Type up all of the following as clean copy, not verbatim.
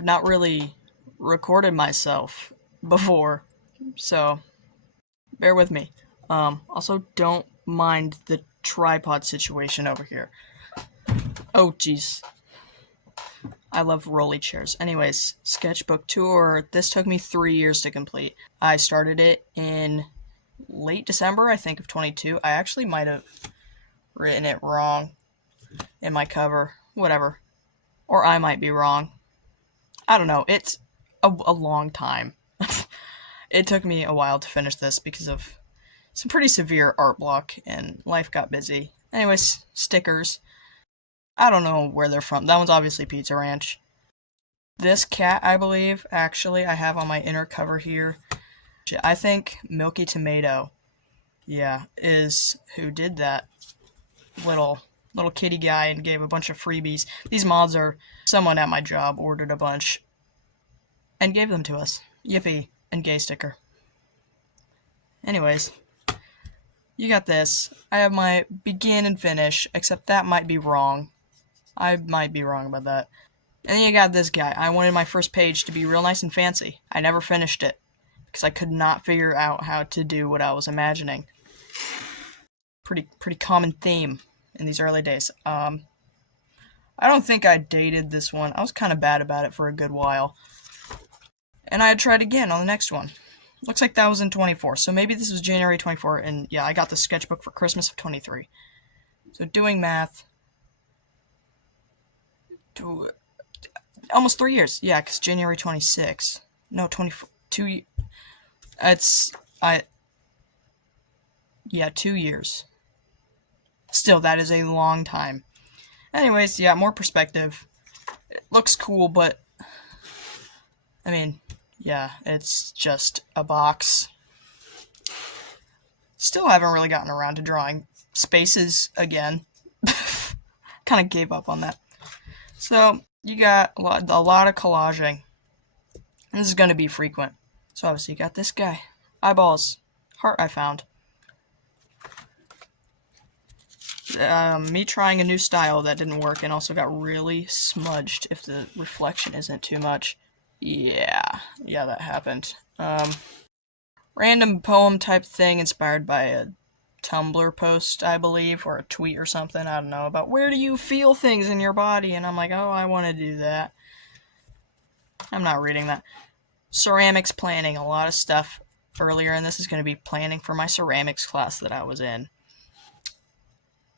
not really recorded myself before, so bear with me. Also, don't mind the tripod situation over here. Oh, jeez. I love rolly chairs. Anyways, sketchbook tour. This took me 3 years to complete. I started it in late December, I think, of 22. I actually might have written it wrong in my cover. Whatever. Or I might be wrong. I don't know. It's a long time. It took me a while to finish this because of some pretty severe art block and life got busy. Anyways, stickers. I don't know where they're from. That one's obviously Pizza Ranch. This cat, I believe, actually, I have on my inner cover here. I think Milky Tomato, yeah, is who did that little kitty guy and gave a bunch of freebies. These mods are someone at my job ordered a bunch and gave them to us. Yippee, and gay sticker. Anyways, you got this. I have my begin and finish, except that might be wrong. I might be wrong about that. And then you got this guy. I wanted my first page to be real nice and fancy. I never finished it because I could not figure out how to do what I was imagining. Pretty common theme in these early days. I don't think I dated this one. I was kind of bad about it for a good while. And I had tried again on the next one. Looks like that was in 24. So maybe this was January 24. And yeah, I got the sketchbook for Christmas of 23. So doing math. Almost 3 years. Yeah, because January 26. No, 24. 2. Yeah, 2 years. Still, that is a long time. Anyways, yeah, more perspective. It looks cool, but I mean, yeah, it's just a box. Still haven't really gotten around to drawing spaces again. Kind of gave up on that. So, you got a lot of collaging. This is going to be frequent. So obviously you got this guy. Eyeballs. Heart I found. Me trying a new style that didn't work and also got really smudged if the reflection isn't too much. Yeah, that happened. Random poem type thing inspired by a Tumblr post, I believe, or a tweet or something, I don't know, about where do you feel things in your body, and I'm like, oh, I want to do that. I'm not reading that. Ceramics planning, a lot of stuff earlier in this is going to be planning for my ceramics class that I was in.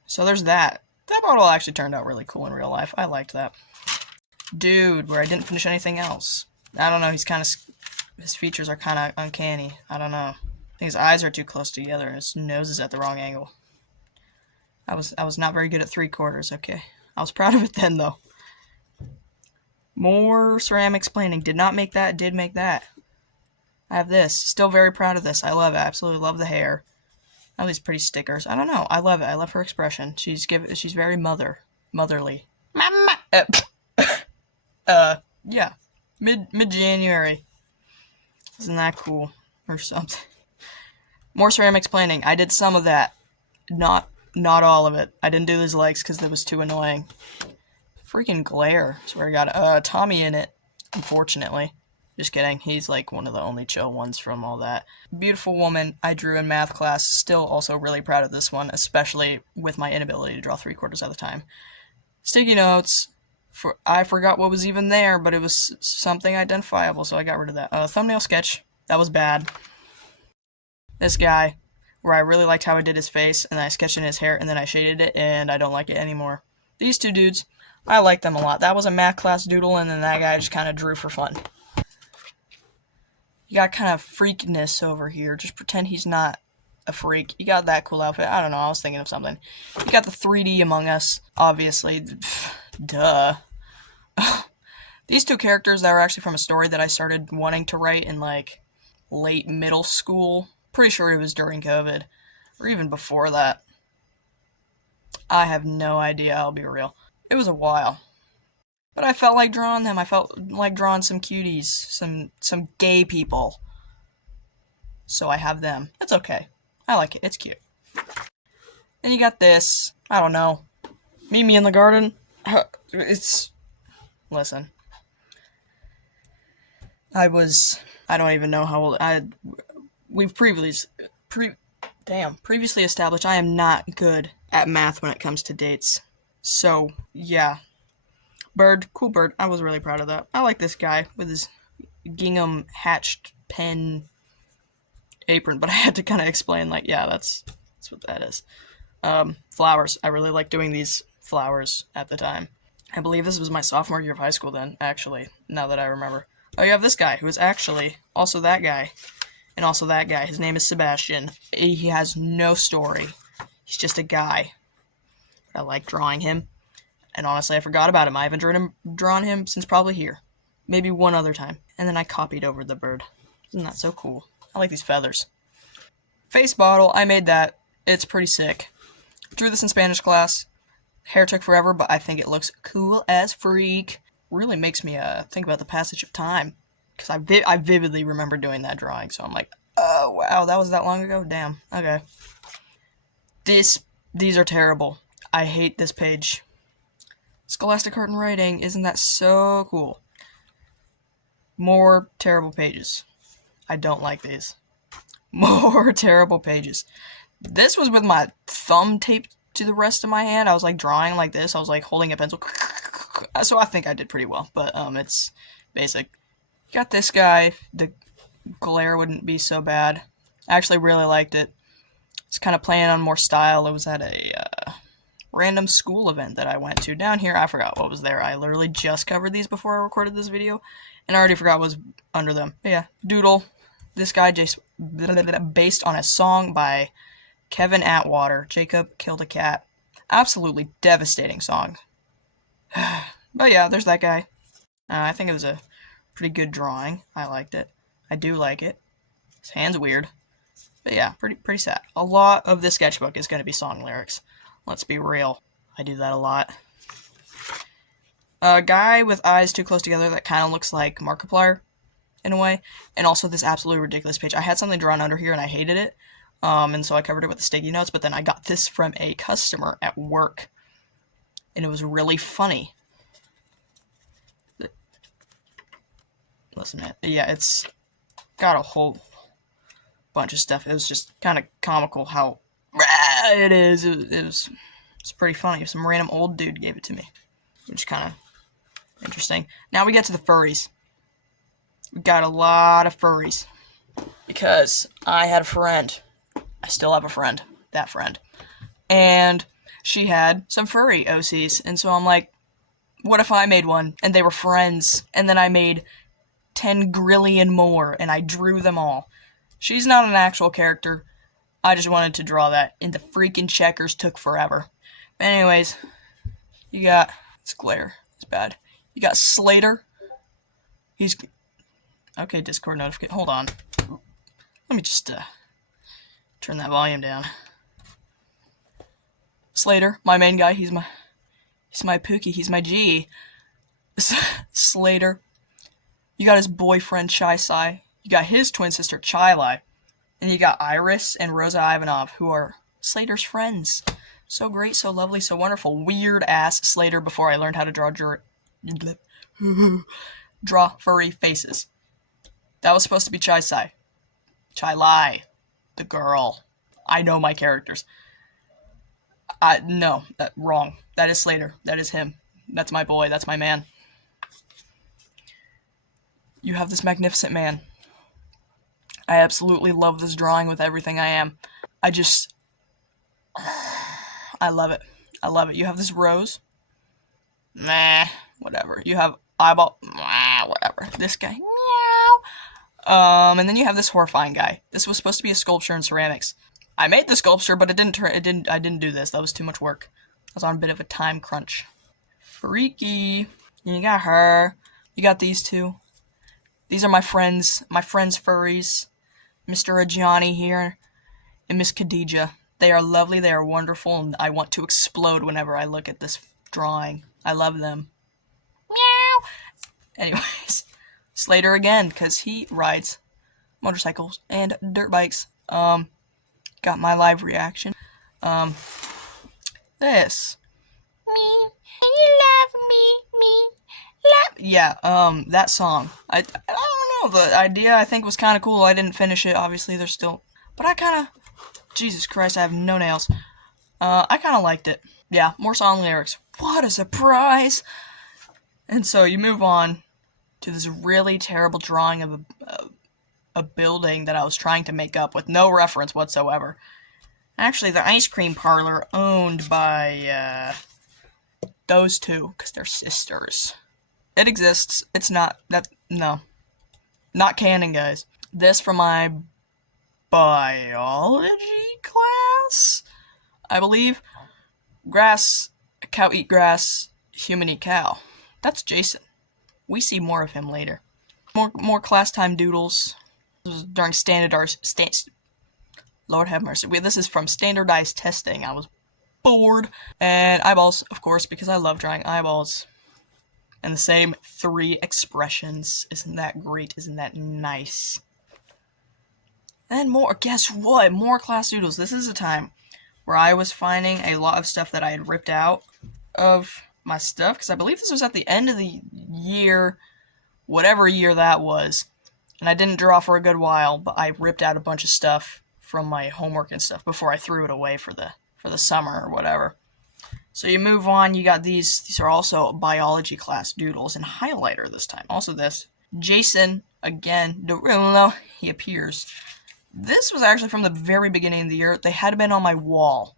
So there's that. That bottle actually turned out really cool in real life. I liked that. Dude, where I didn't finish anything else. I don't know, his features are kind of uncanny. I don't know. I think his eyes are too close together and his nose is at the wrong angle. I was not very good at 3/4, okay. I was proud of it then, though. More ceramics planning. Did not make that, did make that. I have this. Still very proud of this. I love it. I absolutely love the hair. All these pretty stickers. I don't know. I love it. I love her expression. She's very motherly. Mama. Yeah. Mid-January. Isn't that cool? Or something. More ceramics planning. I did some of that. Not all of it. I didn't do his legs because it was too annoying. Freaking glare. Swear to God. Tommy in it, unfortunately. Just kidding. He's like one of the only chill ones from all that. Beautiful woman I drew in math class. Still also really proud of this one, especially with my inability to draw 3/4 at a time. Sticky notes. I forgot what was even there, but it was something identifiable, so I got rid of that. Thumbnail sketch. That was bad. This guy, where I really liked how I did his face, and then I sketched in his hair, and then I shaded it, and I don't like it anymore. These two dudes, I like them a lot. That was a math class doodle, and then that guy just kind of drew for fun. You got kind of freakness over here. Just pretend he's not a freak. You got that cool outfit. I don't know. I was thinking of something. You got the 3D Among Us, obviously. Duh. These two characters that were actually from a story that I started wanting to write in, like, late middle school. Pretty sure it was during COVID. Or even before that. I have no idea, I'll be real. It was a while. But I felt like drawing them. I felt like drawing some cuties. Some gay people. So I have them. It's okay. I like it. It's cute. Then you got this. I don't know. Meet me in the garden. Listen. I don't even know how old, we've previously established I am not good at math when it comes to dates. So, yeah. Bird, cool bird. I was really proud of that. I like this guy with his gingham hatched pen apron, but I had to kind of explain, like, yeah, that's what that is. Flowers. I really like doing these flowers at the time. I believe this was my sophomore year of high school then, actually, now that I remember. Oh, you have this guy, who is actually also that guy, and also that guy. His name is Sebastian. He has no story. He's just a guy. I like drawing him, and honestly, I forgot about him. I haven't drawn him since probably here. Maybe one other time. And then I copied over the bird. Isn't that so cool? I like these feathers. Face bottle, I made that. It's pretty sick. Drew this in Spanish class. Hair took forever, but I think it looks cool as freak. Really makes me think about the passage of time. Because I vividly remember doing that drawing, so I'm like, oh, wow, that was that long ago? Damn, okay. These are terrible. I hate this page. Scholastic art and writing, isn't that so cool? More terrible pages. I don't like these. More terrible pages. This was with my thumb taped to the rest of my hand. I was like drawing like this. I was like holding a pencil. So I think I did pretty well, but it's basic. Got this guy. The glare wouldn't be so bad. I actually really liked it. It's kind of playing on more style. It was at a random school event that I went to down here. I forgot what was there. I literally just covered these before I recorded this video, and I already forgot what was under them. But yeah, doodle. This guy just based on a song by Kevin Atwater. Jacob Killed a Cat. Absolutely devastating song. But yeah, there's that guy. I think it was a pretty good drawing. I liked it. I do like it. His hand's weird. But yeah, pretty sad. A lot of this sketchbook is going to be song lyrics. Let's be real. I do that a lot. A guy with eyes too close together that kind of looks like Markiplier in a way. And also this absolutely ridiculous page. I had something drawn under here and I hated it. And so I covered it with the sticky notes, but then I got this from a customer at work. And it was really funny. Listen, man. Yeah, it's got a whole bunch of stuff. It was just kind of comical how it is. It's pretty funny. Some random old dude gave it to me, which is kind of interesting. Now we get to the furries. We got a lot of furries because I had a friend. I still have a friend. That friend. And she had some furry OCs. And so I'm like, what if I made one? And they were friends. And then I made 10 grillion more. And I drew them all. She's not an actual character. I just wanted to draw that. And the freaking checkers took forever. But anyways, you got... It's glare. It's bad. You got Slater. He's... Okay, Discord notification. Hold on. Let me just turn that volume down. Slater, my main guy. He's my Pookie. He's my G. Slater. You got his boyfriend Chai Sai. You got his twin sister Chai Lai. And you got Iris and Rosa Ivanov, who are Slater's friends. So great, so lovely, so wonderful. Weird ass Slater before I learned how to draw furry faces. That was supposed to be Chai Sai. Chai Lai. The girl. I know my characters. No, wrong. That is Slater. That is him. That's my boy. That's my man. You have this magnificent man. I absolutely love this drawing with everything I am. I love it. I love it. You have this rose. Meh. Whatever. You have eyeball. Meh. Whatever. This guy. Meow. And then you have this horrifying guy. This was supposed to be a sculpture in ceramics. I made the sculpture, but I didn't do this. That was too much work. I was on a bit of a time crunch. Freaky. You got her. You got these two. These are my friends furries. Mr. Ajani here and Miss Khadija. They are lovely, they are wonderful, and I want to explode whenever I look at this drawing. I love them. Meow! Anyways, Slater again, because he rides motorcycles and dirt bikes. Got my live reaction. This. Me, you love me, love. Yeah, that song. I don't know, the idea I think was kind of cool. I didn't finish it, obviously, there's still, but I kind of, Jesus Christ, I have no nails. I kind of liked it. Yeah, more song lyrics. What a surprise! And so you move on to this really terrible drawing of a building that I was trying to make up with no reference whatsoever. Actually, the ice cream parlor owned by, those two, because they're sisters. It exists. It's not, no. Not canon, guys. This from my biology class, I believe. Grass, cow eat grass, human eat cow. That's Jason. We see more of him later. More class time doodles. This was during Lord have mercy. This is from standardized testing. I was bored. And eyeballs, of course, because I love drawing eyeballs. And the same 3 expressions. Isn't that great? Isn't that nice? And more, guess what? More class doodles. This is a time where I was finding a lot of stuff that I had ripped out of my stuff, because I believe this was at the end of the year, whatever year that was, and I didn't draw for a good while, but I ripped out a bunch of stuff from my homework and stuff before I threw it away for the summer or whatever. So you move on, you got these are also biology class doodles and highlighter this time. Also this, Jason, again, Derulo, he appears. This was actually from the very beginning of the year. They had been on my wall.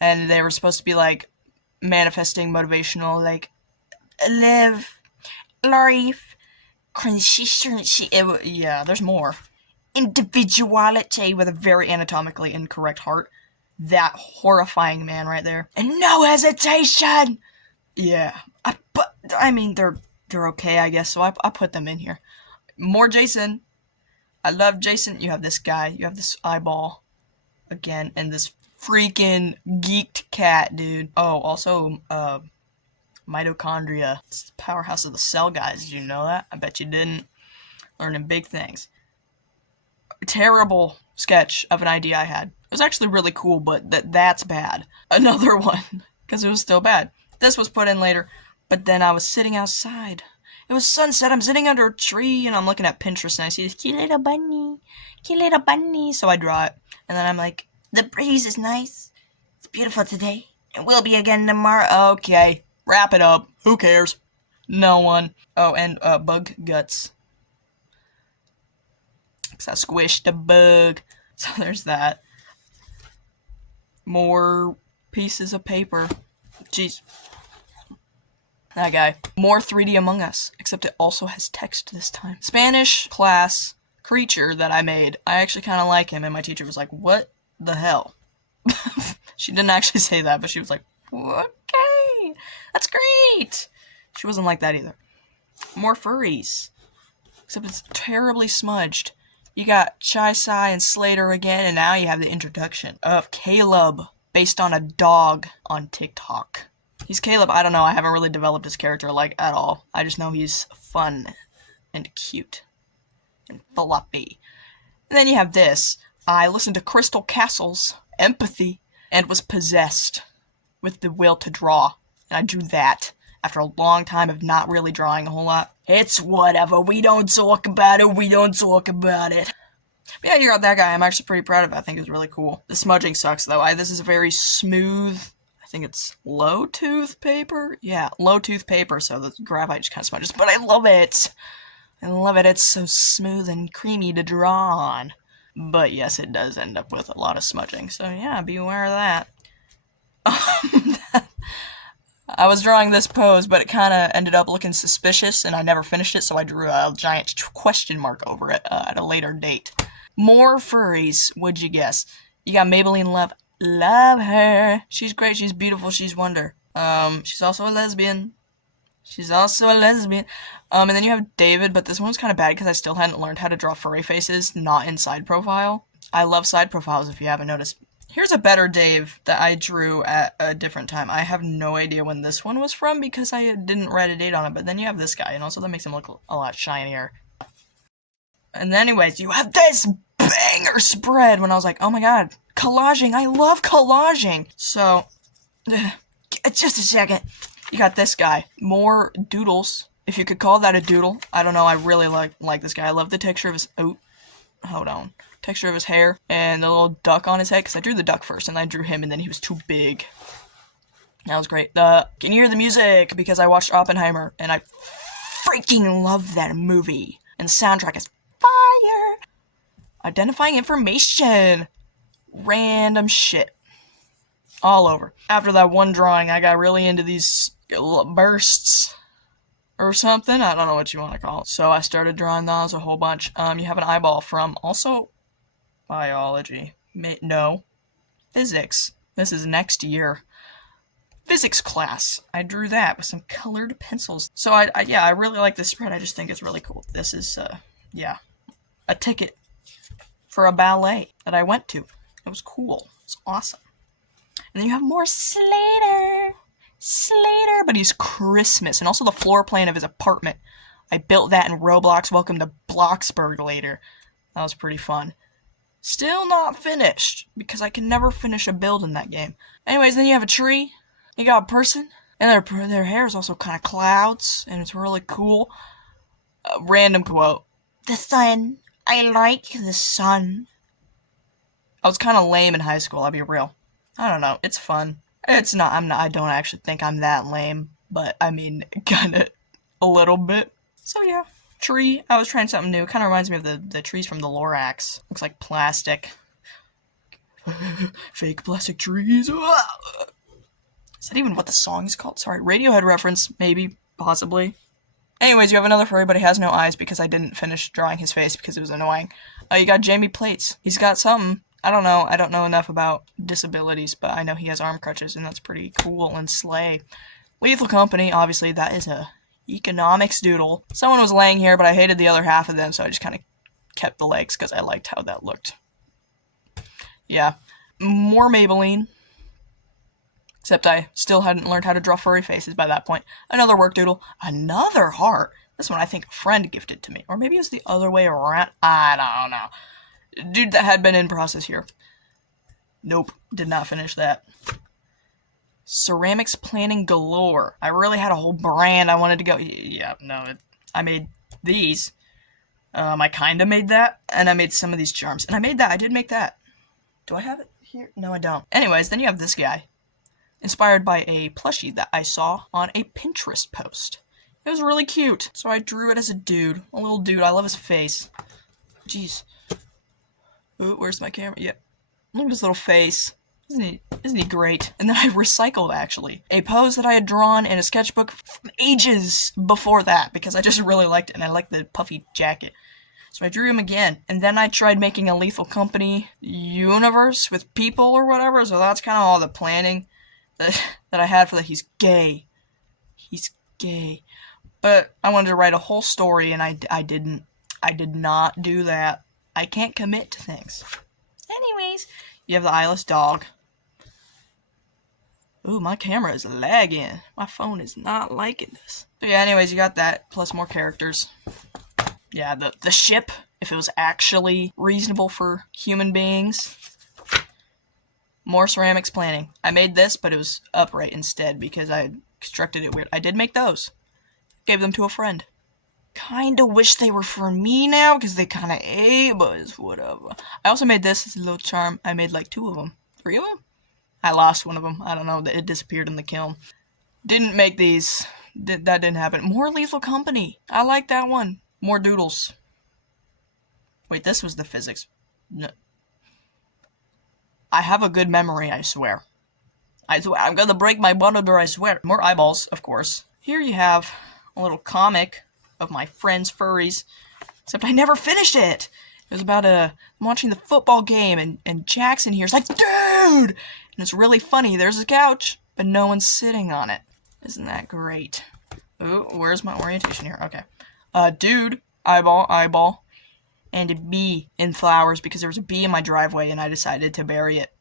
And they were supposed to be, like, manifesting motivational, like, live, life, consistency. Yeah, there's more. Individuality with a very anatomically incorrect heart. That horrifying man right there. And no hesitation! Yeah. I mean, they're okay, I guess, so I put them in here. More Jason. I love Jason. You have this guy. You have this eyeball. Again. And this freaking geeked cat, dude. Oh, also, mitochondria. It's the powerhouse of the cell, guys. Did you know that? I bet you didn't. Learning big things. Terrible sketch of an idea I had. It was actually really cool, but that's bad. Another one. Because it was still bad. This was put in later. But then I was sitting outside. It was sunset, I'm sitting under a tree, and I'm looking at Pinterest, and I see this cute little bunny, so I draw it. And then I'm like, the breeze is nice, it's beautiful today, it will be again tomorrow. Okay, wrap it up, who cares? No one. Oh, and bug guts. Because I squished a bug. So there's that. More pieces of paper. Jeez. That guy. More 3D Among Us, except it also has text this time. Spanish class creature that I made. I actually kind of like him, and my teacher was like, what the hell? She didn't actually say that, but she was like, okay, that's great. She wasn't like that either. More furries, except it's terribly smudged. You got Chai Sai and Slater again, and now you have the introduction of Caleb, based on a dog on TikTok. He's Caleb. I don't know. I haven't really developed his character, like, at all. I just know he's fun and cute and fluffy. And then you have this. I listened to Crystal Castle's Empathy and was possessed with the will to draw. And I drew that after a long time of not really drawing a whole lot. It's whatever. We don't talk about it. We don't talk about it. But yeah, you got that guy. I'm actually pretty proud of it. I think it was really cool. The smudging sucks, though. This is a very smooth... I think it's low tooth paper? Yeah, low tooth paper, so the graphite just kind of smudges, but I love it! I love it, it's so smooth and creamy to draw on. But yes, it does end up with a lot of smudging, so yeah, be aware of that. I was drawing this pose, but it kind of ended up looking suspicious, and I never finished it, so I drew a giant question mark over it at a later date. More furries, would you guess? You got Maybelline Love. Love her. She's great. She's beautiful. She's wonder. She's also a lesbian. And then you have David, but this one's kind of bad because I still hadn't learned how to draw furry faces, not in side profile. I love side profiles if you haven't noticed. Here's a better Dave that I drew at a different time. I have no idea when this one was from because I didn't write a date on it, but then you have this guy, and also that makes him look a lot shinier. And anyways, you have this banger spread when I was like, oh my god, collaging, I love collaging. So, just a second. You got this guy. More doodles. If you could call that a doodle. I don't know, I really like this guy. I love the texture of his, oh, hold on. Texture of his hair and the little duck on his head, because I drew the duck first and I drew him and then he was too big. That was great. Can you hear the music? Because I watched Oppenheimer and I freaking love that movie. And the soundtrack is fire. Identifying information. Random shit. All over. After that one drawing, I got really into these bursts or something. I don't know what you want to call it. So I started drawing those a whole bunch. You have an eyeball from also biology. No. Physics. This is next year. Physics class. I drew that with some colored pencils. So I really like this spread. I just think it's really cool. This is, yeah, a ticket for a ballet that I went to. It was cool. It's awesome. And then you have more Slater, but he's Christmas. And also the floor plan of his apartment. I built that in Roblox. Welcome to Bloxburg later. That was pretty fun. Still not finished, because I can never finish a build in that game. Anyways, then you have a tree. You got a person, and their hair is also kind of clouds, and it's really cool. Random quote. The sun. I like the sun. I was kind of lame in high school, I'll be real. I don't know, it's fun. It's not, I don't actually think I'm that lame, but I mean, kinda a little bit. So yeah, tree. I was trying something new. Kind of reminds me of the trees from the Lorax. Looks like plastic. Fake plastic trees. Is that even what the song is called? Sorry, Radiohead reference, maybe, possibly. Anyways, you have another furry, but he has no eyes because I didn't finish drawing his face because it was annoying. You got Jamie Plates. He's got something. I don't know enough about disabilities, but I know he has arm crutches, and that's pretty cool and slay. Lethal Company, obviously, that is a economics doodle. Someone was laying here, but I hated the other half of them, so I just kind of kept the legs because I liked how that looked. Yeah. More Maybelline. Except I still hadn't learned how to draw furry faces by that point. Another work doodle. Another heart. This one I think a friend gifted to me. Or maybe it was the other way around. I don't know. Dude that had been in process here. Nope. Did not finish that. Ceramics planning galore. I really had a whole brand I wanted to go. Yeah, no. I made these. I kind of made that. And I made some of these charms. And I made that. I did make that. Do I have it here? No, I don't. Anyways, then you have this guy. Inspired by a plushie that I saw on a Pinterest post. It was really cute, so I drew it as a dude. A little dude. I love his face. Jeez. Ooh, where's my camera? Yep. Look at his little face. Isn't he great? And then I recycled, actually, a pose that I had drawn in a sketchbook from ages before that, because I just really liked it, and I liked the puffy jacket. So I drew him again, and then I tried making a Lethal Company universe with people or whatever, so that's kind of all the planning that I had for that. He's gay. He's gay. But I wanted to write a whole story, and I didn't. I did not do that. I can't commit to things. Anyways, you have the eyeless dog. Ooh, my camera is lagging. My phone is not liking this. But yeah, anyways, you got that, plus more characters. Yeah, the ship, if it was actually reasonable for human beings. More ceramics planning. I made this, but it was upright instead because I constructed it weird. I did make those. Gave them to a friend. Kinda wish they were for me now, because they kinda ate, but it's whatever. I also made this as a little charm. I made like 2 of them. 3 of them? I lost one of them. I don't know. It disappeared in the kiln. Didn't make these. That didn't happen. More Lethal Company. I like that one. More doodles. Wait, this was the physics. No. I have a good memory, I swear. I swear. I'm gonna break my monitor, I swear. More eyeballs, of course. Here you have a little comic of my friends' furries. Except I never finished it. It was about I'm watching the football game, and Jackson here's like, dude! And it's really funny. There's a couch, but no one's sitting on it. Isn't that great? Ooh, where's my orientation here? Okay. Dude, eyeball, and a bee in flowers because there was a bee in my driveway and I decided to bury it.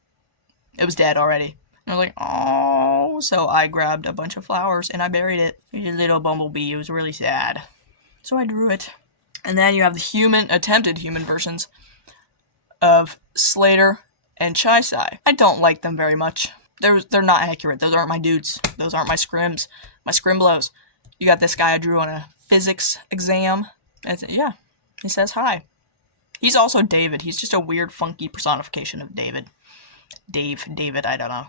It was dead already. And I was like, oh, so I grabbed a bunch of flowers and I buried it. It was a little bumblebee. It was really sad. So I drew it. And then you have the attempted human versions of Slater and Chai-Sai. I don't like them very much. They're not accurate. Those aren't my dudes. Those aren't my scrims. My scrimblos. You got this guy I drew on a physics exam. Yeah, he says hi. He's also David. He's just a weird, funky personification of David. David, I don't know.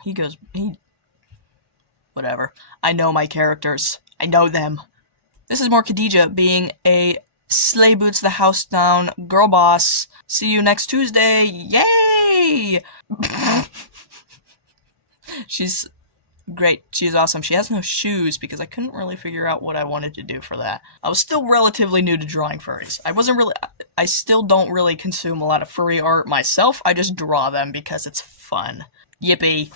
Whatever. I know my characters. I know them. This is more Khadija being a sleigh boots the house down girl boss. See you next Tuesday. Yay! She's great. She's awesome. She has no shoes because I couldn't really figure out what I wanted to do for that. I was still relatively new to drawing furries. I still don't really consume a lot of furry art myself. I just draw them because it's fun. Yippee.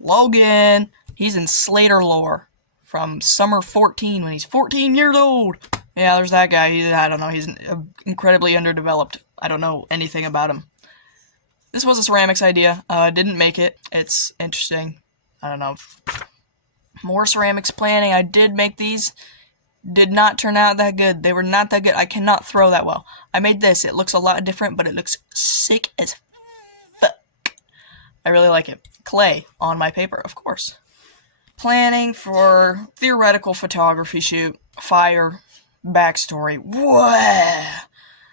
Logan. He's in Slater lore from summer 14 when he's 14 years old. Yeah, there's that guy. I don't know. He's incredibly underdeveloped. I don't know anything about him. This was a ceramics idea. Didn't make it. It's interesting. I don't know. More ceramics planning. I did make these. Did not turn out that good. They were not that good. I cannot throw that well. I made this. It looks a lot different, but it looks sick as fuck. I really like it. Clay on my paper, of course. Planning for theoretical photography shoot. Fire. Backstory. What?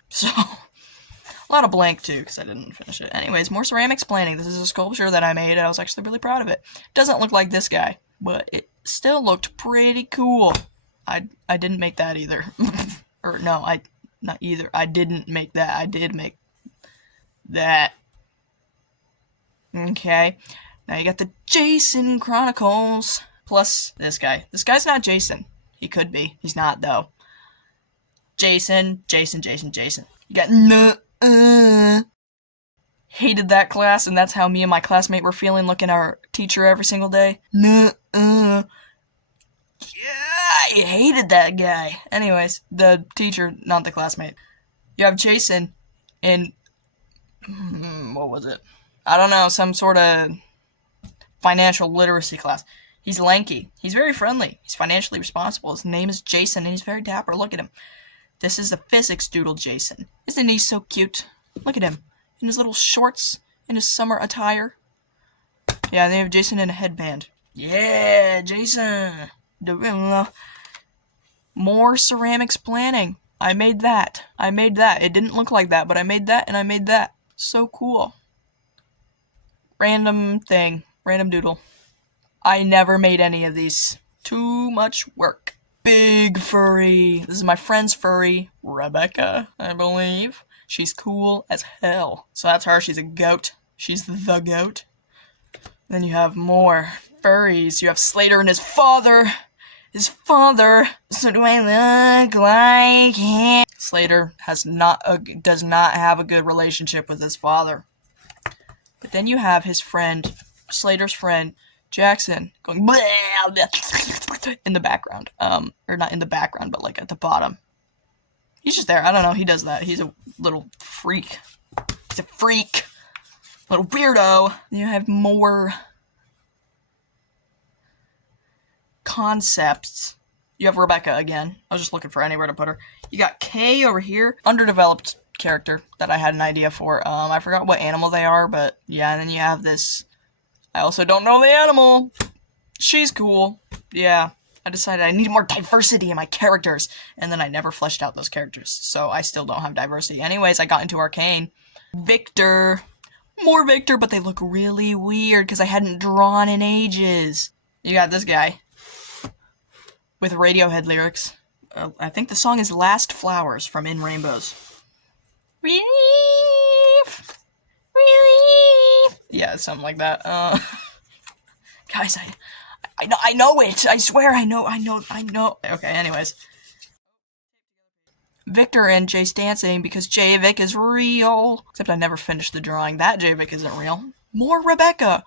So, a lot of blank too, because I didn't finish it. Anyways, more ceramics planning. This is a sculpture that I made, and I was actually really proud of it. Doesn't look like this guy, but it still looked pretty cool. I didn't make that either. Or no, not either. I didn't make that. I did make that. Okay. Now you got the Jason Chronicles. Plus this guy. This guy's not Jason. He could be. He's not, though. Jason. You got hated that class, and that's how me and my classmate were feeling looking at our teacher every single day. Yeah, I hated that guy. Anyways, the teacher, not the classmate. You have Jason in, what was it? I don't know, some sort of financial literacy class. He's lanky. He's very friendly. He's financially responsible. His name is Jason, and he's very dapper. Look at him. This is the physics doodle Jason. Isn't he so cute? Look at him. In his little shorts, in his summer attire. Yeah, they have Jason in a headband. Yeah, Jason. More ceramics planning. I made that. It didn't look like that, but I made that, and I made that. So cool. Random thing. Random doodle. I never made any of these. Too much work. Big furry. This is my friend's furry, Rebecca, I believe. She's cool as hell. So that's her. She's a goat. She's the goat. Then you have more furries. You have Slater and his father. So do I look like him? Slater does not have a good relationship with his father. But then you have his friend, Slater's friend, Jackson, going in the background. Or not in the background, but like at the bottom. He's just there. I don't know. He does that. He's a little freak. He's a freak. Little weirdo. You have more concepts. You have Rebecca again. I was just looking for anywhere to put her. You got Kay over here. Underdeveloped character that I had an idea for. I forgot what animal they are, but yeah, and then you have this. I also don't know the animal. She's cool. Yeah. I decided I need more diversity in my characters, and then I never fleshed out those characters, so I still don't have diversity. Anyways, I got into Arcane. Victor. More Victor, but they look really weird because I hadn't drawn in ages. You got this guy with Radiohead lyrics. I think the song is Last Flowers from In Rainbows. Relief. Yeah, something like that. Guys, I know it. I swear I know. Okay, anyways. Victor and Jace dancing because Javik is real. Except I never finished the drawing. That Javik isn't real. More Rebecca.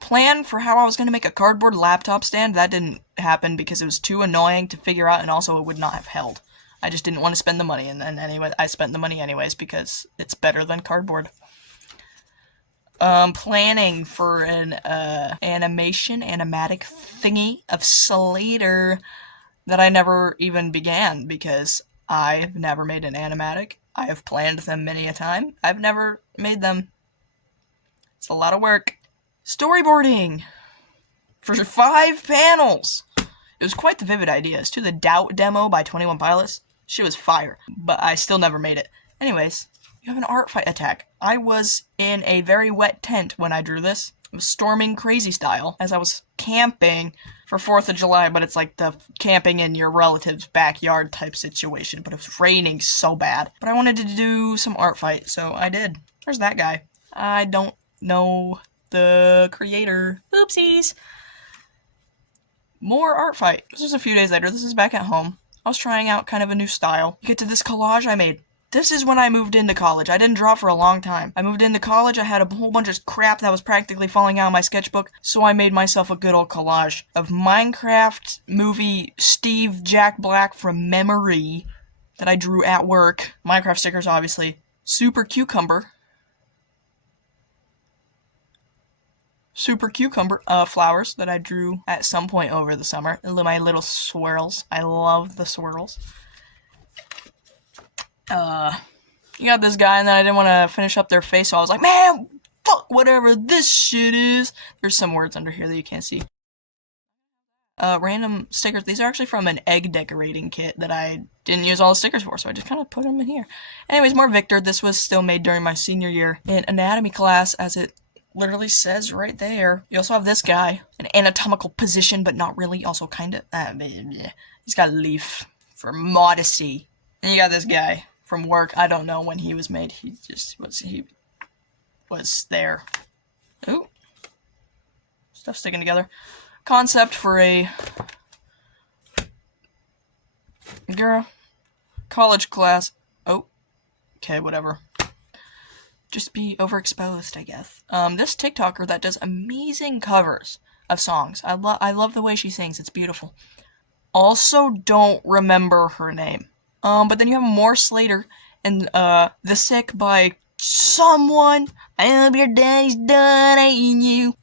Plan for how I was going to make a cardboard laptop stand. That didn't happen because it was too annoying to figure out, and also it would not have held. I just didn't want to spend the money, and then anyway, I spent the money anyways because it's better than cardboard. Planning for an animatic thingy of Slater that I never even began because I've never made an animatic. I have planned them many a time. I've never made them. It's a lot of work. Storyboarding for 5 panels. It was quite the vivid idea. It's to the Doubt demo by 21 Pilots. She was fire, but I still never made it. Anyways, you have an art fight attack. I was in a very wet tent when I drew this. It was storming crazy style as I was camping for 4th of July, but it's like the camping in your relative's backyard type situation, but it was raining so bad. But I wanted to do some art fight, so I did. There's that guy. I don't know the creator. Oopsies. More art fight. This was a few days later. This is back at home. I was trying out kind of a new style. You get to this collage I made. This is when I moved into college. I didn't draw for a long time. I moved into college, I had a whole bunch of crap that was practically falling out of my sketchbook, so I made myself a good old collage of Minecraft movie Steve Jack Black from memory that I drew at work. Minecraft stickers, obviously. Super cucumber flowers that I drew at some point over the summer. My little swirls. I love the swirls. You got this guy, and then I didn't want to finish up their face, so I was like, man, fuck whatever this shit is. There's some words under here that you can't see. Random stickers. These are actually from an egg decorating kit that I didn't use all the stickers for, so I just kind of put them in here. Anyways, more Victor. This was still made during my senior year in anatomy class, as it literally says right there. You also have this guy, an anatomical position, but not really, also kind of, he's got a leaf for modesty. And you got this guy from work. I don't know when he was made. He was there. Ooh. Stuff sticking together. Concept for a girl college class. Oh, okay, whatever. Just be overexposed, I guess. This TikToker that does amazing covers of songs. I love the way she sings. It's beautiful. Also, don't remember her name. But then you have Morse later, and The Sick by someone. I hope your daddy's done hating you.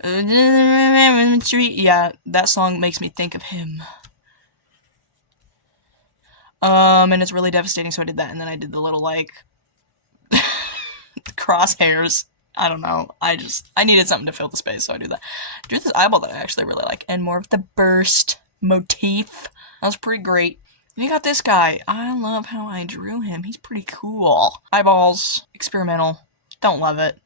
Yeah, that song makes me think of him. And it's really devastating, so I did that, and then I did the little, like, crosshairs. I don't know. I needed something to fill the space, so I do that. I drew this eyeball that I actually really like, and more of the burst motif. That was pretty great. And you got this guy. I love how I drew him. He's pretty cool. Eyeballs. Experimental. Don't love it.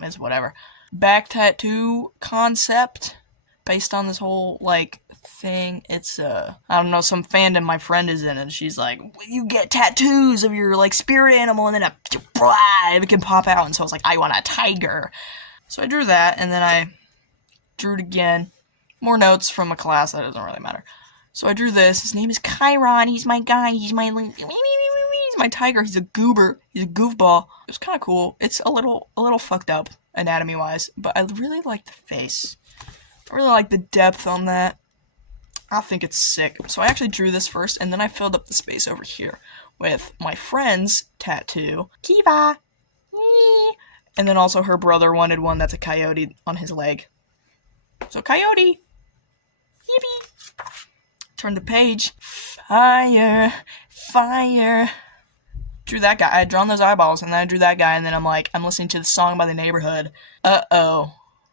It's whatever. Back tattoo concept. Based on this whole, like, thing. It's, I don't know, some fandom my friend is in, and she's like, well, you get tattoos of your, like, spirit animal, and then it can pop out. And so I was like, I want a tiger. So I drew that, and then I drew it again. More notes from a class. That doesn't really matter. So I drew this. His name is Chiron. He's my guy. He's my tiger. He's a goober. He's a goofball. It was kind of cool. It's a little fucked up anatomy-wise, but I really like the face. I really like the depth on that. I think it's sick. So I actually drew this first, and then I filled up the space over here with my friend's tattoo, Kiva. And then also her brother wanted one that's a coyote on his leg. So coyote. Yippee. Turn the page. Fire. Fire. Drew that guy. I had drawn those eyeballs, and then I drew that guy, and then I'm like, I'm listening to the song by the Neighborhood. Uh-oh.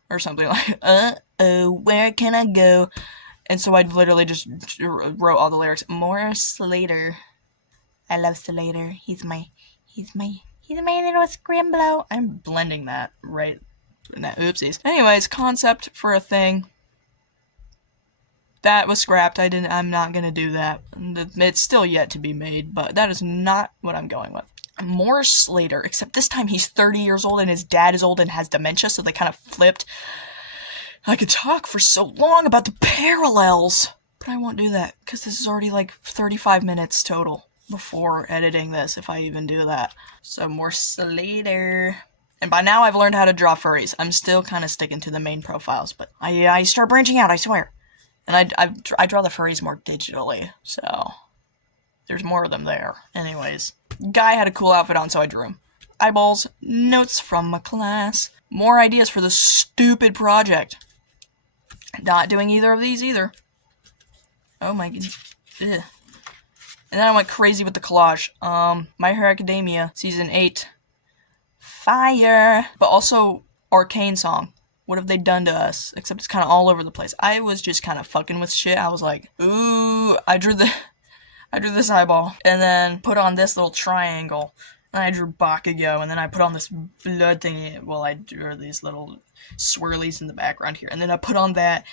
Or something like, uh-oh, where can I go? And so I literally just wrote all the lyrics. More Slater. I love Slater. He's my little scrimblow. I'm blending that right in that. Oopsies. Anyways, concept for a thing. That was scrapped. I'm not gonna do that. It's still yet to be made, but that is not what I'm going with. More Slater, except this time he's 30 years old and his dad is old and has dementia, so they kind of flipped. I could talk for so long about the parallels, but I won't do that, because this is already like 35 minutes total before editing this, if I even do that. So more Slater. And by now I've learned how to draw furries. I'm still kind of sticking to the main profiles, but I start branching out, I swear. And I draw the furries more digitally, so there's more of them there. Anyways, guy had a cool outfit on, so I drew him. Eyeballs, notes from a class. More ideas for this stupid project. Not doing either of these either. Oh my goodness. Ugh. And then I went crazy with the collage. My Hero Academia, Season 8. Fire! But also, Arcane Song. What have they done to us? Except it's kind of all over the place. I was just kind of fucking with shit. I was like, ooh, I drew this eyeball, and then put on this little triangle, and I drew Bakugo, and then I put on this blood thingy. Well, I drew these little swirlies in the background here, and then I put on that,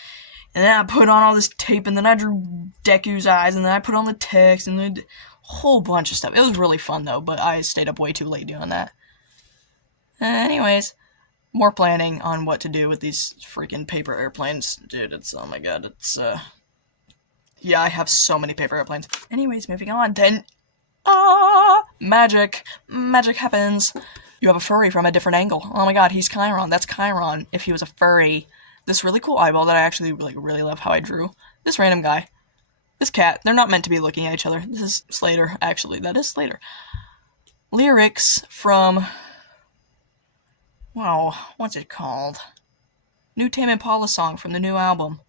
and then I put on all this tape, and then I drew Deku's eyes, and then I put on the text, and then a whole bunch of stuff. It was really fun, though, but I stayed up way too late doing that. Anyways, more planning on what to do with these freaking paper airplanes. Dude, it's, oh my god, it's, yeah, I have so many paper airplanes. Anyways, moving on, then, magic. Magic happens. You have a furry from a different angle. Oh my god, he's Chiron. That's Chiron if he was a furry. This really cool eyeball that I actually really love how I drew. This random guy. This cat. They're not meant to be looking at each other. This is Slater, actually. That is Slater. Lyrics from... wow, what's it called? New Tame Impala song from the new album.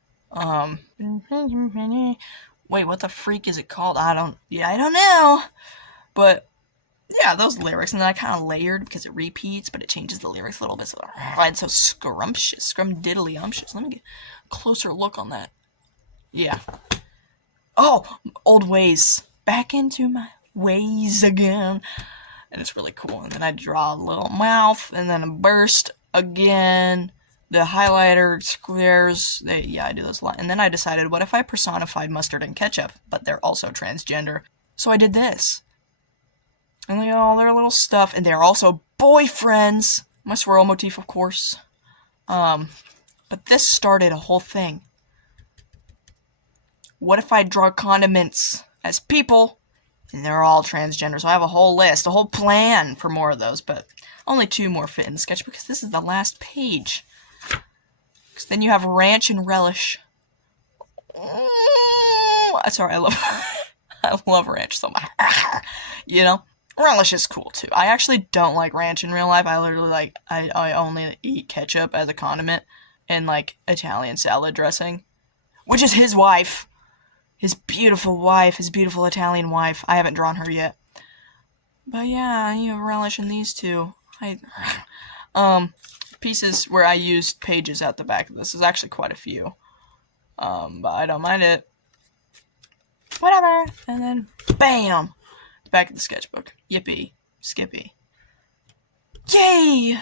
Wait, what the freak is it called? I don't know. But, yeah, those lyrics, and then I kind of layered because it repeats, but it changes the lyrics a little bit, so it's so scrumptious, scrumdiddly-umptious. Let me get a closer look on that. Yeah. Oh, old ways. Back into my ways again. And it's really cool. And then I draw a little mouth, and then a burst again. The highlighter squares, I do those a lot. And then I decided, what if I personified mustard and ketchup, but they're also transgender? So I did this. And they got all their little stuff, and they're also boyfriends. My swirl motif, of course. But this started a whole thing. What if I draw condiments as people, and they're all transgender? So I have a whole list, a whole plan for more of those, but only 2 more fit in the sketchbook, because this is the last page. Because then you have ranch and relish. Sorry, I love ranch so much. You know? Relish is cool, too. I actually don't like ranch in real life. I literally, I only eat ketchup as a condiment and, Italian salad dressing. Which is his wife. His beautiful wife. His beautiful Italian wife. I haven't drawn her yet. But yeah, you have relish in these two. Pieces where I used pages at the back of this is actually quite a few. But I don't mind it. Whatever. And then, bam! Back of the sketchbook. Yippee. Skippy. Yay!